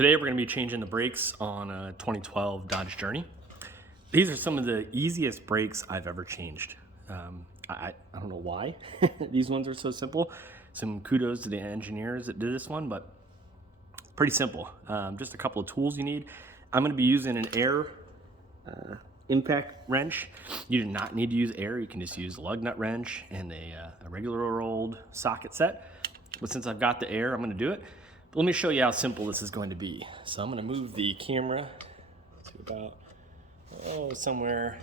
Today we're going to be changing the brakes on a 2012 Dodge Journey. These are some of the easiest brakes I've ever changed. I don't know why these ones are so simple. Some kudos to the engineers that did this one, but pretty simple. Just a couple of tools you need. I'm going to be using an air impact wrench. You do not need to use air. You can just use a lug nut wrench and a regular old socket set. But since I've got the air, I'm going to do it. But let me show you how simple this is going to be. So I'm going to move the camera to about somewhere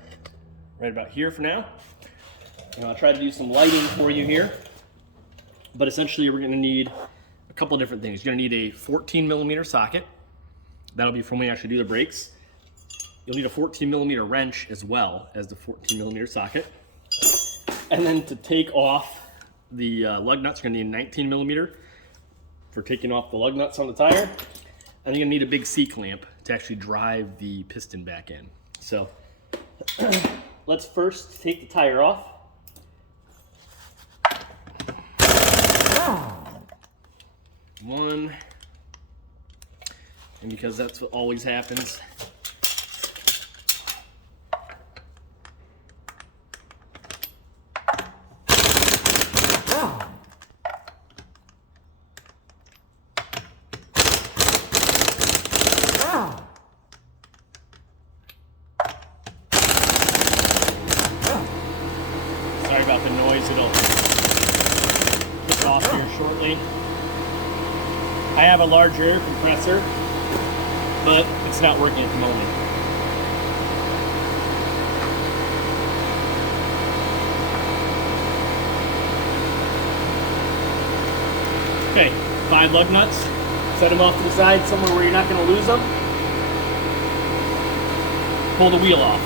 right about here for now. And I'll try to do some lighting for you here. But essentially we're going to need a couple different things. You're going to need a 14mm socket. That'll be for when we actually do the brakes. You'll need a 14mm wrench as well as the 14mm socket. And then to take off the lug nuts, you're going to need a 19mm for taking off the lug nuts on the tire. And you're going to need a big C-clamp to actually drive the piston back in. So let's first take the tire off. One, and because that's what always happens, sorry about the noise, it'll kick off here shortly. I have a larger air compressor, but it's not working at the moment. Okay, 5 lug nuts. Set them off to the side somewhere where you're not going to lose them. Pull the wheel off.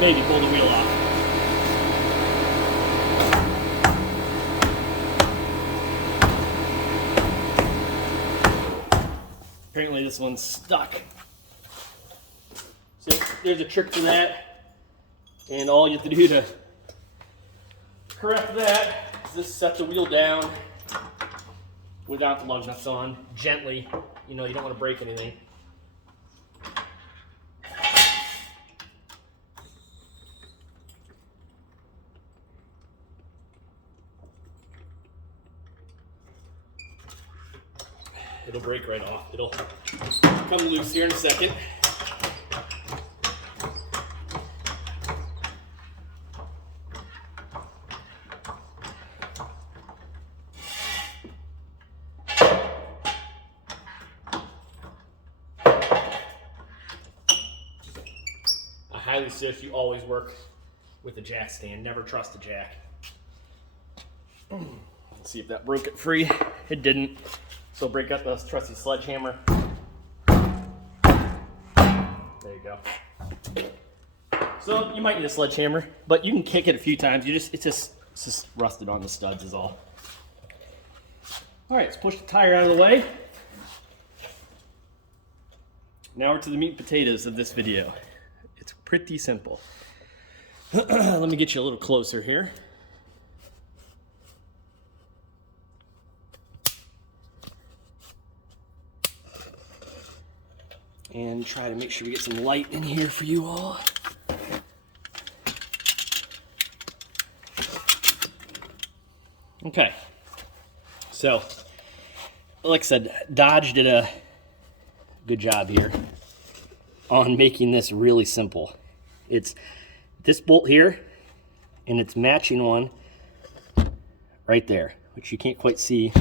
Maybe pull the wheel off. Apparently this one's stuck. So there's a trick to that. And all you have to do to correct that is just set the wheel down without the lug nuts on, gently. You know, you don't want to break anything. It'll break right off. It'll come loose here in a second. I highly suggest you always work with a jack stand. Never trust a jack. Let's see if that broke it free. It didn't. So break out the trusty sledgehammer. There you go. So you might need a sledgehammer, but you can kick it a few times. It's just rusted on the studs is all. All right, let's push the tire out of the way. Now we're to the meat and potatoes of this video. It's pretty simple. Let me get you a little closer here. And try to make sure we get some light in here for you all. Okay, so like I said, Dodge did a good job here on making this really simple. It's this bolt here, and it's matching one right there, which you can't quite see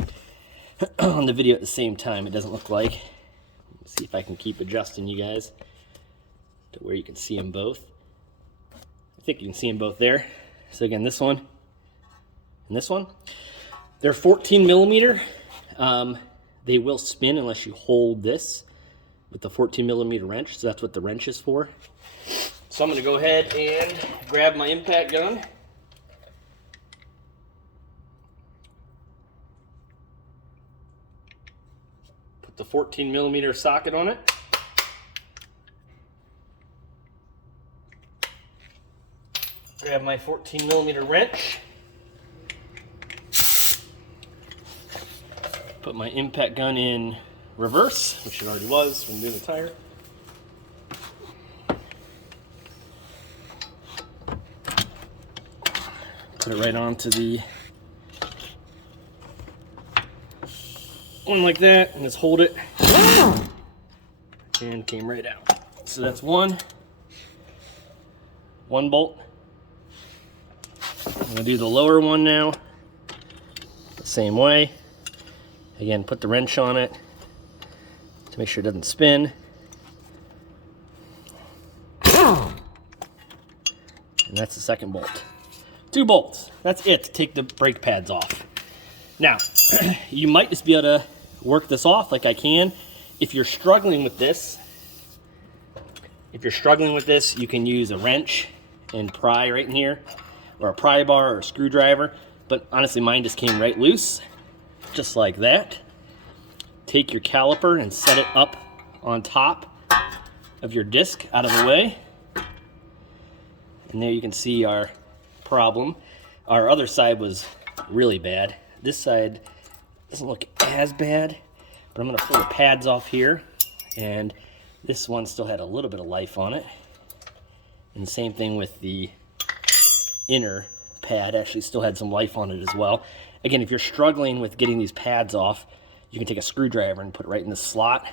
on the video at the same time. It doesn't look like. See if I can keep adjusting you guys to where you can see them both. I think you can see them both there. So again, this one and this one, they're 14mm. They will spin unless you hold this with the 14mm wrench. So that's what the wrench is for. So I'm going to go ahead and grab my impact gun. The 14mm socket on it. Grab my 14mm wrench. Put my impact gun in reverse, which it already was from doing the tire. Put it right onto the one like that, and just hold it, and came right out. So that's one bolt. I'm gonna do the lower one now, the same way. Again, put the wrench on it to make sure it doesn't spin. And that's the second bolt. 2 bolts, that's it to take the brake pads off. Now, you might just be able to work this off like I can. If you're struggling with this, you can use a wrench and pry right in here, or a pry bar or a screwdriver, but honestly mine just came right loose, just like that. Take your caliper and set it up on top of your disc out of the way. And there you can see our problem. Our other side was really bad. This side doesn't look as bad, but I'm gonna pull the pads off here, and this one still had a little bit of life on it. And the same thing with the inner pad, actually still had some life on it as well. Again, if you're struggling with getting these pads off, you can take a screwdriver and put it right in the slot,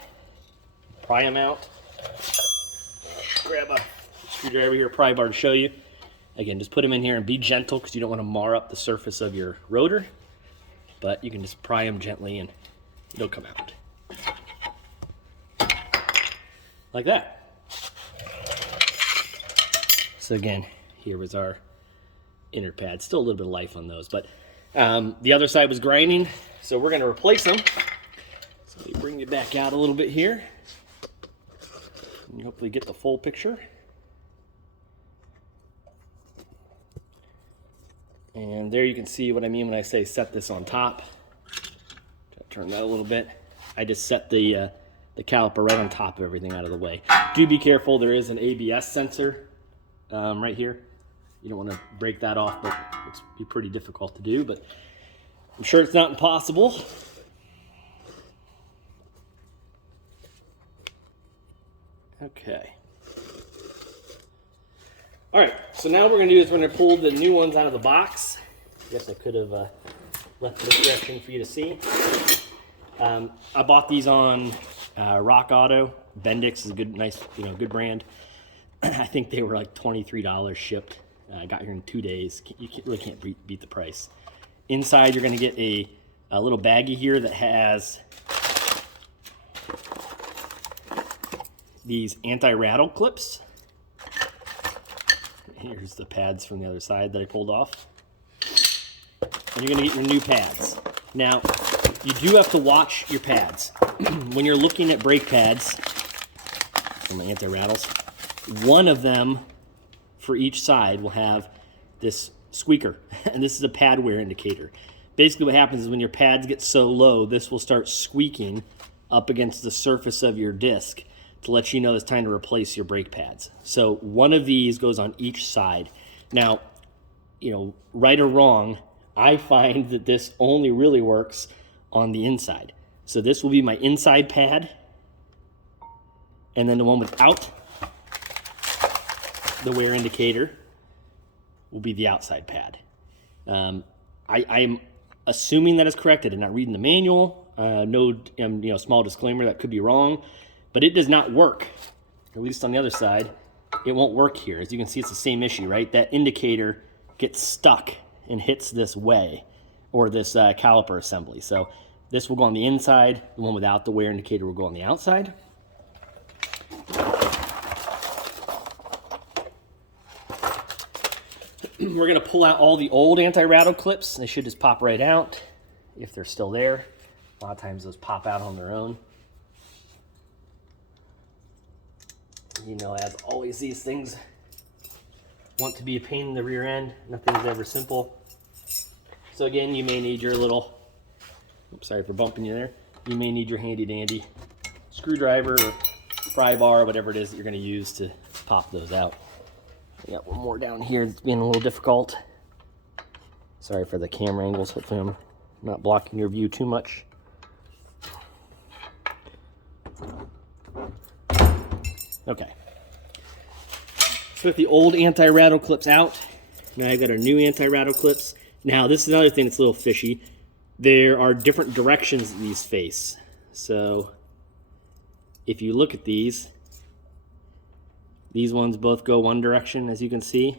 pry them out. Grab a screwdriver here, pry bar to show you. Again, just put them in here and be gentle because you don't want to mar up the surface of your rotor, but you can just pry them gently and it'll come out. Like that. So again, here was our inner pad. Still a little bit of life on those, but the other side was grinding, so we're going to replace them. So let me bring you back out a little bit here, and hopefully get the full picture. And there you can see what I mean when I say set this on top. Turn that a little bit. I just set the caliper right on top of everything out of the way. Do be careful, there is an ABS sensor right here. You don't want to break that off, but it's be pretty difficult to do, but I'm sure it's not impossible. Okay. All right, so now what we're gonna do is we're gonna pull the new ones out of the box. I guess I could have left this direction for you to see. I bought these on Rock Auto. Bendix is a good, nice, good brand. I think they were like $23 shipped. I got here in 2 days. You really can't beat the price. Inside, you're gonna get a little baggie here that has these anti-rattle clips. Here's the pads from the other side that I pulled off. And you're gonna get your new pads. Now, you do have to watch your pads. When you're looking at brake pads, from the anti-rattles, one of them for each side will have this squeaker, and this is a pad wear indicator. Basically what happens is when your pads get so low, this will start squeaking up against the surface of your disc to let you know it's time to replace your brake pads. So one of these goes on each side. Now, right or wrong, I find that this only really works on the inside. So this will be my inside pad, and then the one without the wear indicator will be the outside pad. I'm assuming that is correct. I did not read in the manual. No, small disclaimer, that could be wrong, but it does not work. At least on the other side, it won't work here. As you can see, it's the same issue, right? That indicator gets stuck and hits this way, or this caliper assembly. So this will go on the inside. The one without the wear indicator will go on the outside. We're gonna pull out all the old anti-rattle clips. They should just pop right out if they're still there. A lot of times those pop out on their own. As always, these things want to be a pain in the rear end. Nothing's ever simple. So again, you may need your little, oops, sorry for bumping you there. You may need your handy dandy screwdriver or pry bar, whatever it is that you're gonna use to pop those out. I got one more down here that's being a little difficult. Sorry for the camera angles. Hopefully I'm not blocking your view too much. Okay. So with the old anti-rattle clips out, now I've got our new anti-rattle clips. Now this is another thing that's a little fishy. There are different directions that these face. So if you look at these ones both go one direction, as you can see.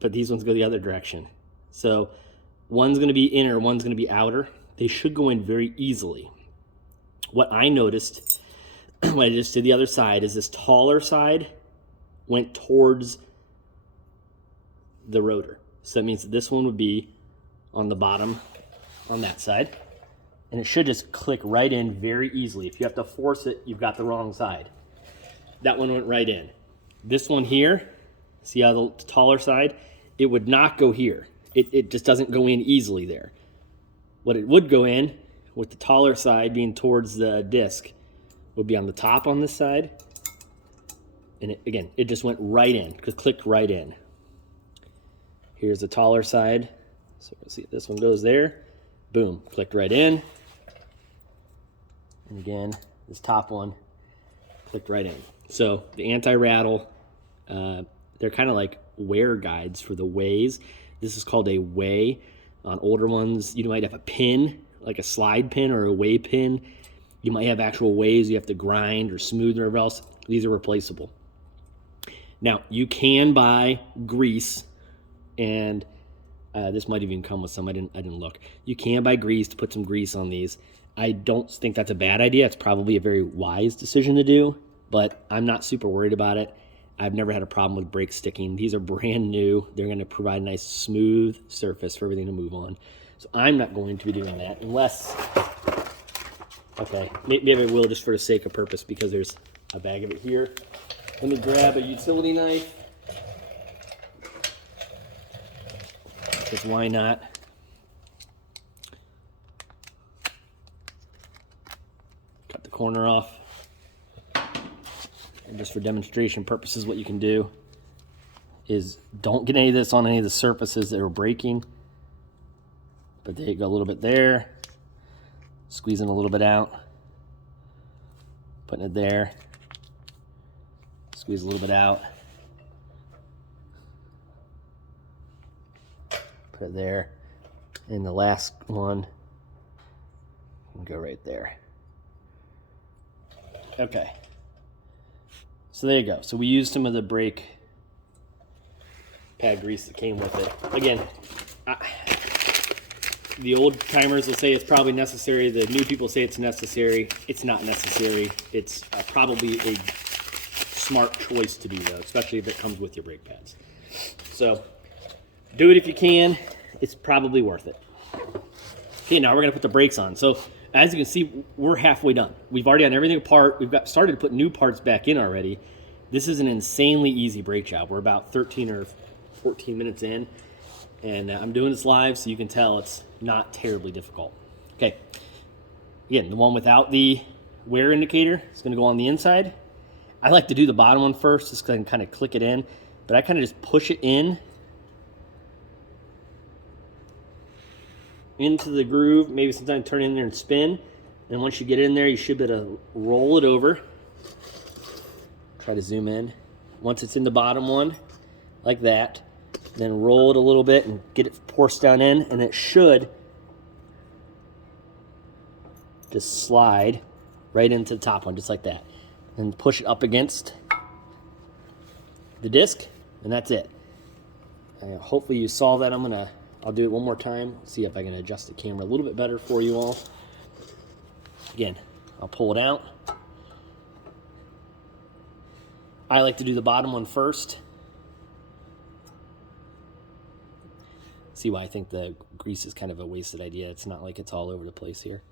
But these ones go the other direction. So one's going to be inner, one's going to be outer. They should go in very easily. What I noticed when I just did the other side is this taller side went towards the rotor. So that means that this one would be on the bottom on that side. And it should just click right in very easily. If you have to force it, you've got the wrong side. That one went right in. This one here, see how the taller side? It would not go here. It just doesn't go in easily there. What it would go in, with the taller side being towards the disc, would be on the top on this side. And again, it just went right in, clicked right in. Here's the taller side. So we'll see, this one goes there. Boom, clicked right in. And again, this top one clicked right in. So the anti-rattle, they're kind of like wear guides for the ways. This is called a way. On older ones, you might have a pin, like a slide pin or a way pin. You might have actual ways you have to grind or smooth or whatever else. These are replaceable. Now, you can buy grease, and this might even come with some. I didn't look. You can buy grease to put some grease on these. I don't think that's a bad idea. It's probably a very wise decision to do, but I'm not super worried about it. I've never had a problem with brakes sticking. These are brand new. They're going to provide a nice smooth surface for everything to move on. So I'm not going to be doing that unless, okay, maybe I will just for the sake of purpose because there's a bag of it here. Let me grab a utility knife. Because why not? Cut the corner off. And just for demonstration purposes, what you can do is don't get any of this on any of the surfaces that are breaking. But there you go, a little bit there. Squeezing a little bit out. Putting it there. Squeeze a little bit out. Put it there. And the last one can go right there. Okay. So there you go. So we used some of the brake pad grease that came with it. Again, the old timers will say it's probably necessary. The new people say it's necessary. It's not necessary. It's probably a smart choice to do, though, especially if it comes with your brake pads. So do it if you can. It's probably worth it. Okay, now we're going to put the brakes on. So as you can see, we're halfway done. We've already done everything apart. We've got started to put new parts back in already. This is an insanely easy brake job. We're about 13 or 14 minutes in, and I'm doing this live so you can tell it's not terribly difficult. Okay, again, the one without the wear indicator is going to go on the inside. I like to do the bottom one first just because I can kind of click it in, but I kind of just push it in into the groove, maybe sometimes turn in there and spin. And once you get in there, you should be able to roll it over. Try to zoom in. Once it's in the bottom one, like that, then roll it a little bit and get it forced down in, and it should just slide right into the top one, just like that. And push it up against the disc, and that's it. Hopefully you saw that. I'll do it one more time, see if I can adjust the camera a little bit better for you all. Again, I'll pull it out. I like to do the bottom one first. See why I think the grease is kind of a wasted idea. It's not like it's all over the place here.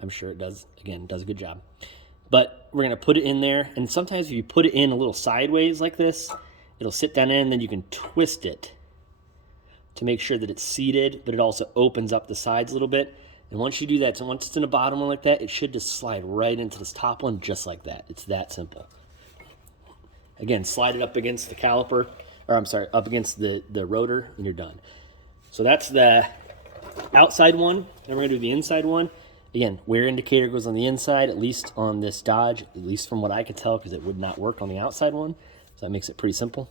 I'm sure it does. Again, it does a good job. But we're going to put it in there. And sometimes if you put it in a little sideways like this, it'll sit down in, and then you can twist it to make sure that it's seated, but it also opens up the sides a little bit. And once you do that, so once it's in the bottom one like that, it should just slide right into this top one just like that. It's that simple. Again, slide it up against the caliper, or I'm sorry, up against the rotor, and you're done. So that's the outside one. Then we're going to do the inside one. Again, wear indicator goes on the inside, at least on this Dodge, at least from what I could tell, because it would not work on the outside one. So that makes it pretty simple.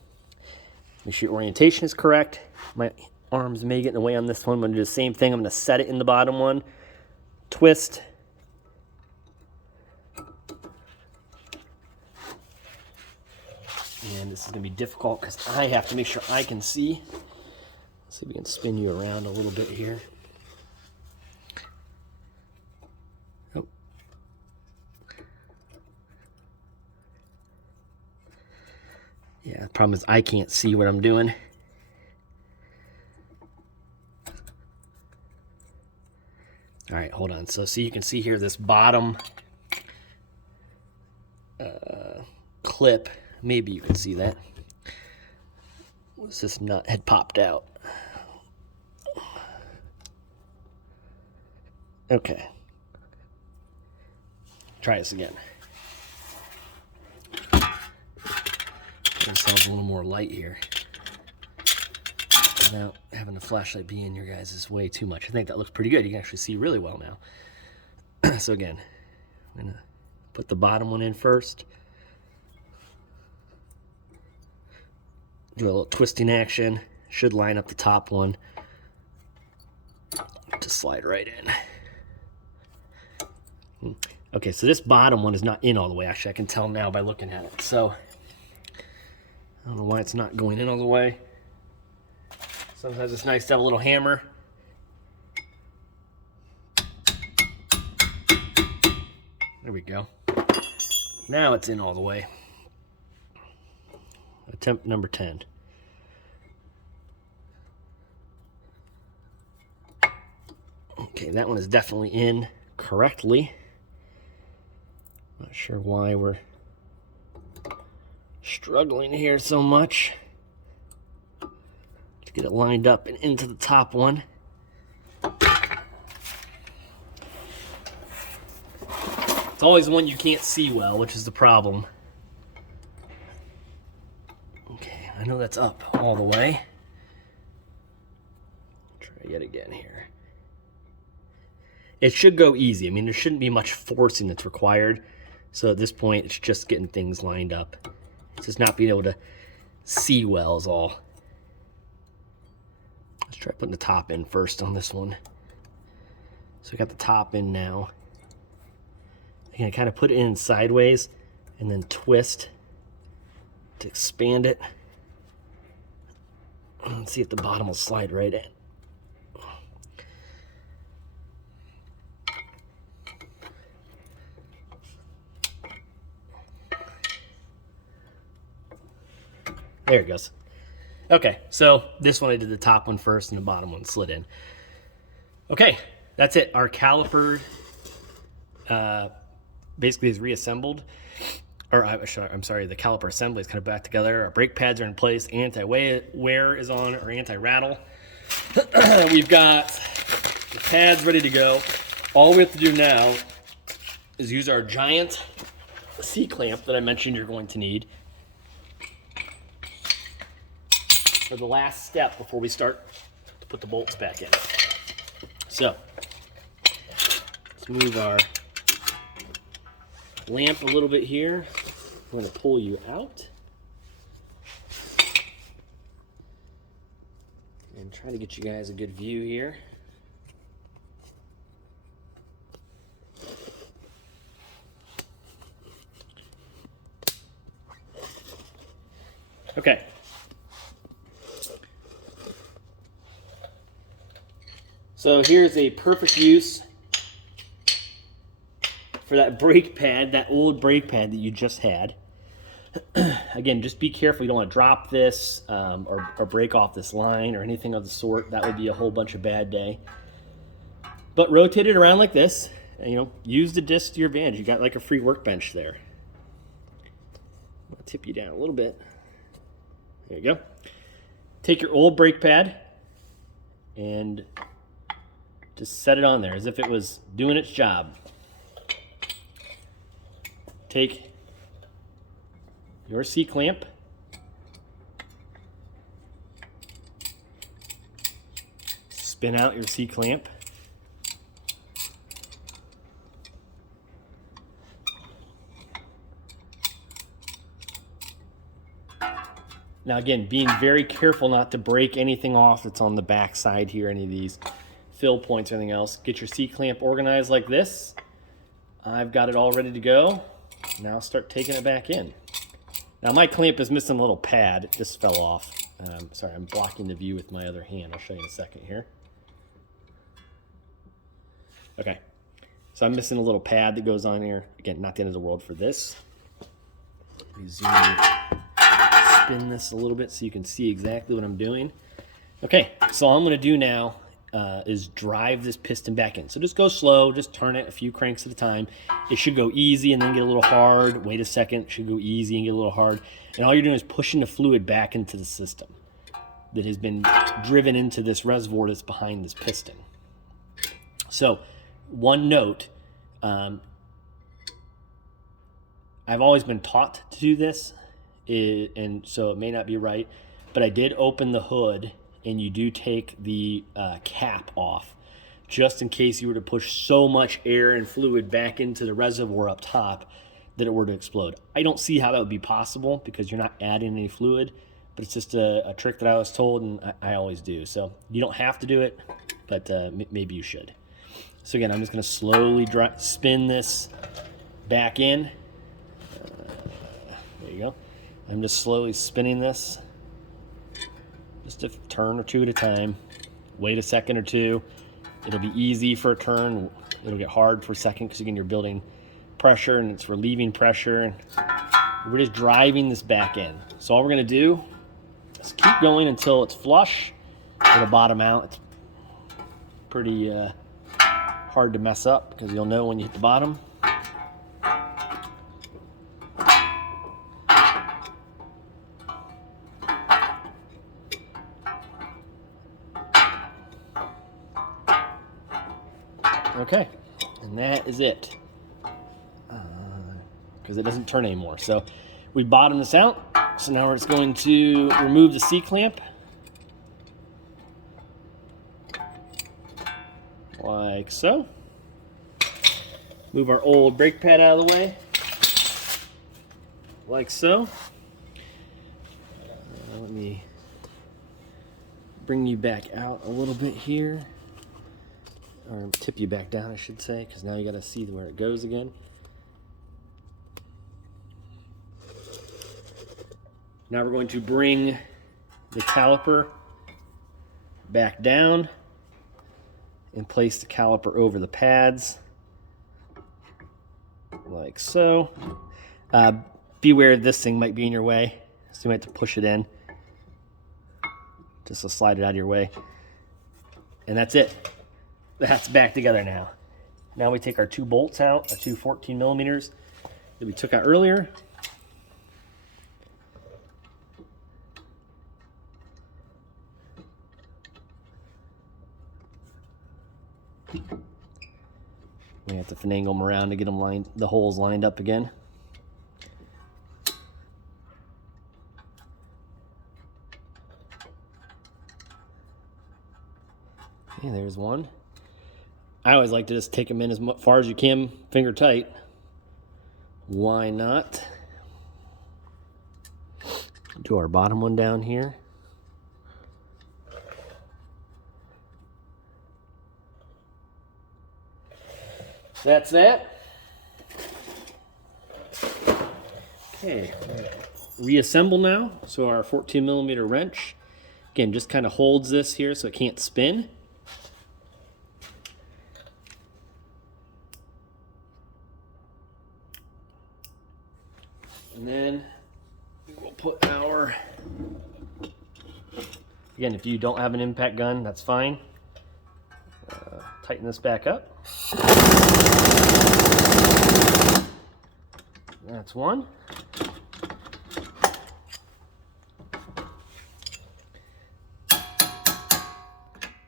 Make sure your orientation is correct. My arms may get in the way on this one. I'm going to do the same thing. I'm going to set it in the bottom one, twist, and this is going to be difficult because I have to make sure I can see. Let's see if we can spin you around a little bit here. Oh. Yeah, the problem is I can't see what I'm doing. All right, hold on. So you can see here this bottom clip. Maybe you can see that. This nut had popped out. Okay. Try this again. Give ourselves a little more light here without having the flashlight be in your guys' way too much. I think that looks pretty good. You can actually see really well now. So again, I'm going to put the bottom one in first. Do a little twisting action. Should line up the top one. Just slide right in. Okay, so this bottom one is not in all the way. Actually, I can tell now by looking at it. So I don't know why it's not going in all the way. Sometimes it's nice to have a little hammer. There we go. Now it's in all the way. Attempt number 10. Okay, that one is definitely in correctly. Not sure why we're struggling here so much to get it lined up and into the top one. It's always one you can't see well, which is the problem. Okay, I know that's up all the way. Try yet again here. It should go easy. I mean, there shouldn't be much forcing that's required. So at this point, it's just getting things lined up. It's just not being able to see well is all. Let's try putting the top in first on this one. So we got the top in now. Again, kind of put it in sideways and then twist to expand it. Let's see if the bottom will slide right in. There it goes. Okay, so this one I did the top one first and the bottom one slid in. Okay, that's it. Our caliper basically is reassembled. Or I'm sorry, the caliper assembly is kind of back together. Our brake pads are in place. Anti-wear is on, or anti-rattle. We've got the pads ready to go. All we have to do now is use our giant C-clamp that I mentioned you're going to need for the last step before we start to put the bolts back in. So, let's move our lamp a little bit here. I'm going to pull you out and try to get you guys a good view here. Okay. So here's a perfect use for that brake pad, that old brake pad that you just had. Again, just be careful. You don't want to drop this or break off this line or anything of the sort. That would be a whole bunch of bad day. But rotate it around like this. And, use the disc to your advantage. You got like a free workbench there. I'll tip you down a little bit. There you go. Take your old brake pad and just set it on there as if it was doing its job. Take your C-clamp, spin out your C-clamp, Now again, being very careful not to break anything off that's on the back side here, any of these fill points or anything else. Get your C-clamp organized like this. I've got it all ready to go. Now start taking it back in. Now my clamp is missing a little pad. It just fell off. Sorry, I'm blocking the view with my other hand. I'll show you in a second here. Okay, so I'm missing a little pad that goes on here. Again, not the end of the world for this. Let me zoom in, spin this a little bit so you can see exactly what I'm doing. Okay, so all I'm going to do now is drive this piston back in. So just go slow, just turn it a few cranks at a time. It should go easy and then get a little hard. Wait a second, it should go easy and get a little hard. And all you're doing is pushing the fluid back into the system that has been driven into this reservoir that's behind this piston. So one note, I've always been taught to do this, and so it may not be right, but I did open the hood, and you do take the cap off just in case you were to push so much air and fluid back into the reservoir up top that it were to explode. I don't see how that would be possible because you're not adding any fluid, but it's just a trick that I was told, and I always do. So you don't have to do it, but maybe you should. So again, I'm just going to slowly spin this back in. There you go. I'm just slowly spinning this. Just a turn or two at a time. Wait a second or two. It'll be easy for a turn. It'll get hard for a second because again, you're building pressure and it's relieving pressure. And we're just driving this back in. So all we're going to do is keep going until it's flush. It'll bottom out. It's pretty hard to mess up because you'll know when you hit the bottom. Okay, and that is it, because it doesn't turn anymore. So we bottomed this out, so now we're just going to remove the C-clamp, like so. Move our old brake pad out of the way, like so. Let me bring you back out a little bit here. Or tip you back down, I should say, because now you got to see where it goes again. Now we're going to bring the caliper back down and place the caliper over the pads, like so. Beware this thing might be in your way, so you might have to push it in just to slide it out of your way. And that's it. That's back together now. Now we take our two bolts out, our two 14 millimeters that we took out earlier. We have to finagle them around to get them the holes lined up again. Okay, there's one. I always like to just take them in as far as you can, finger tight. Why not? Do our bottom one down here. That's that. Okay, reassemble now. So our 14 millimeter wrench, again, just kind of holds this here so it can't spin. And then we'll put our, again, if you don't have an impact gun, that's fine. Tighten this back up. That's one.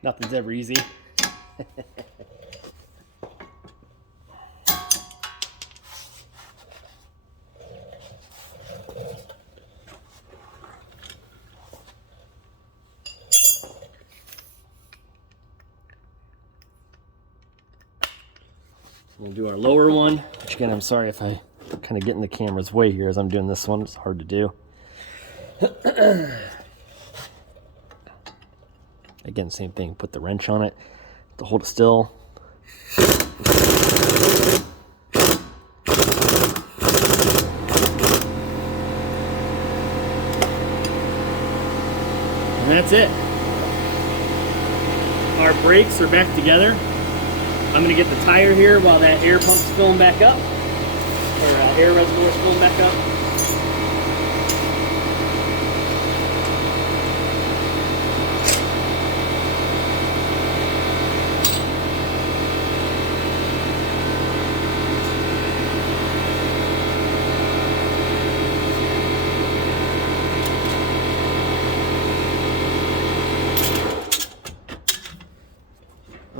Nothing's ever easy. We'll do our lower one, which again, I'm sorry if I kind of get in the camera's way here as I'm doing this one. It's hard to do. Again, same thing. Put the wrench on it to hold it still. And that's it. Our brakes are back together. I'm gonna get the tire here while that air pump's filling back up, or air reservoir's filling back up.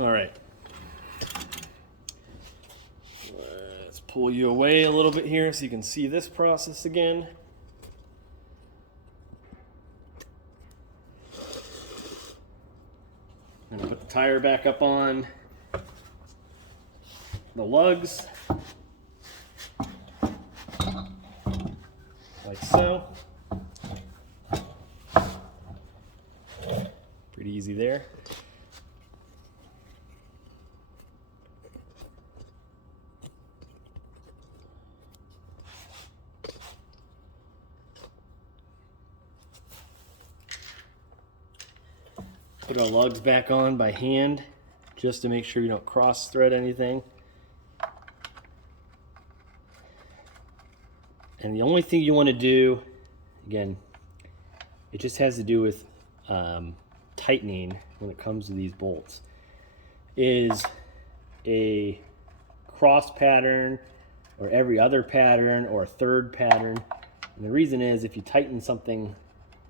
All right. Let's pull you away a little bit here so you can see this process again. I'm going to put the tire back up on the lugs, like so. Pretty easy there. Put our lugs back on by hand just to make sure you don't cross thread anything. And the only thing you want to do, again, it just has to do with tightening when it comes to these bolts, is a cross pattern or every other pattern or a third pattern. And the reason is if you tighten something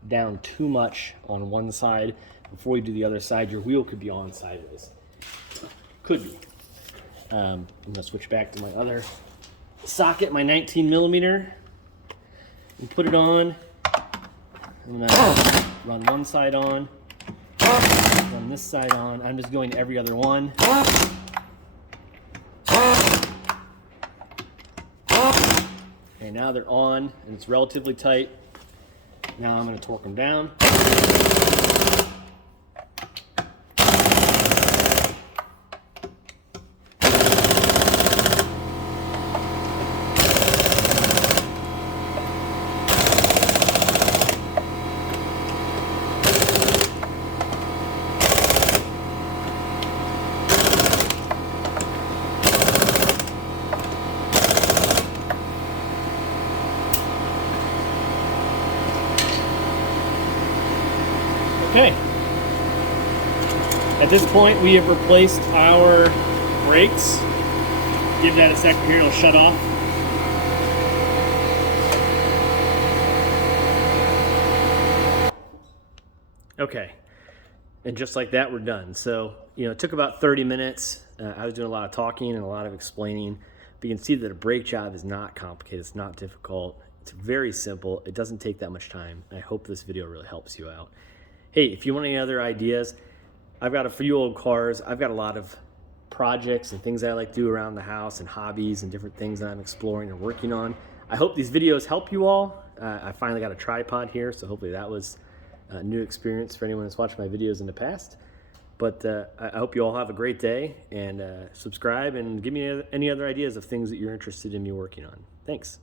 down too much on one side before you do the other side, your wheel could be on sideways. Could be. I'm gonna switch back to my other socket, my 19 millimeter, and put it on. I'm gonna run one side on, run this side on. I'm just going to every other one. Okay, now they're on and it's relatively tight. Now I'm gonna torque them down. Okay. At this point, we have replaced our brakes. Give that a second here, it'll shut off. Okay. And just like that, we're done. So, it took about 30 minutes. I was doing a lot of talking and a lot of explaining. But you can see that a brake job is not complicated. It's not difficult. It's very simple. It doesn't take that much time. I hope this video really helps you out. Hey, if you want any other ideas, I've got a few old cars. I've got a lot of projects and things that I like to do around the house and hobbies and different things that I'm exploring and working on. I hope these videos help you all. I finally got a tripod here, so hopefully that was a new experience for anyone that's watched my videos in the past. But I hope you all have a great day, and subscribe and give me any other ideas of things that you're interested in me working on. Thanks.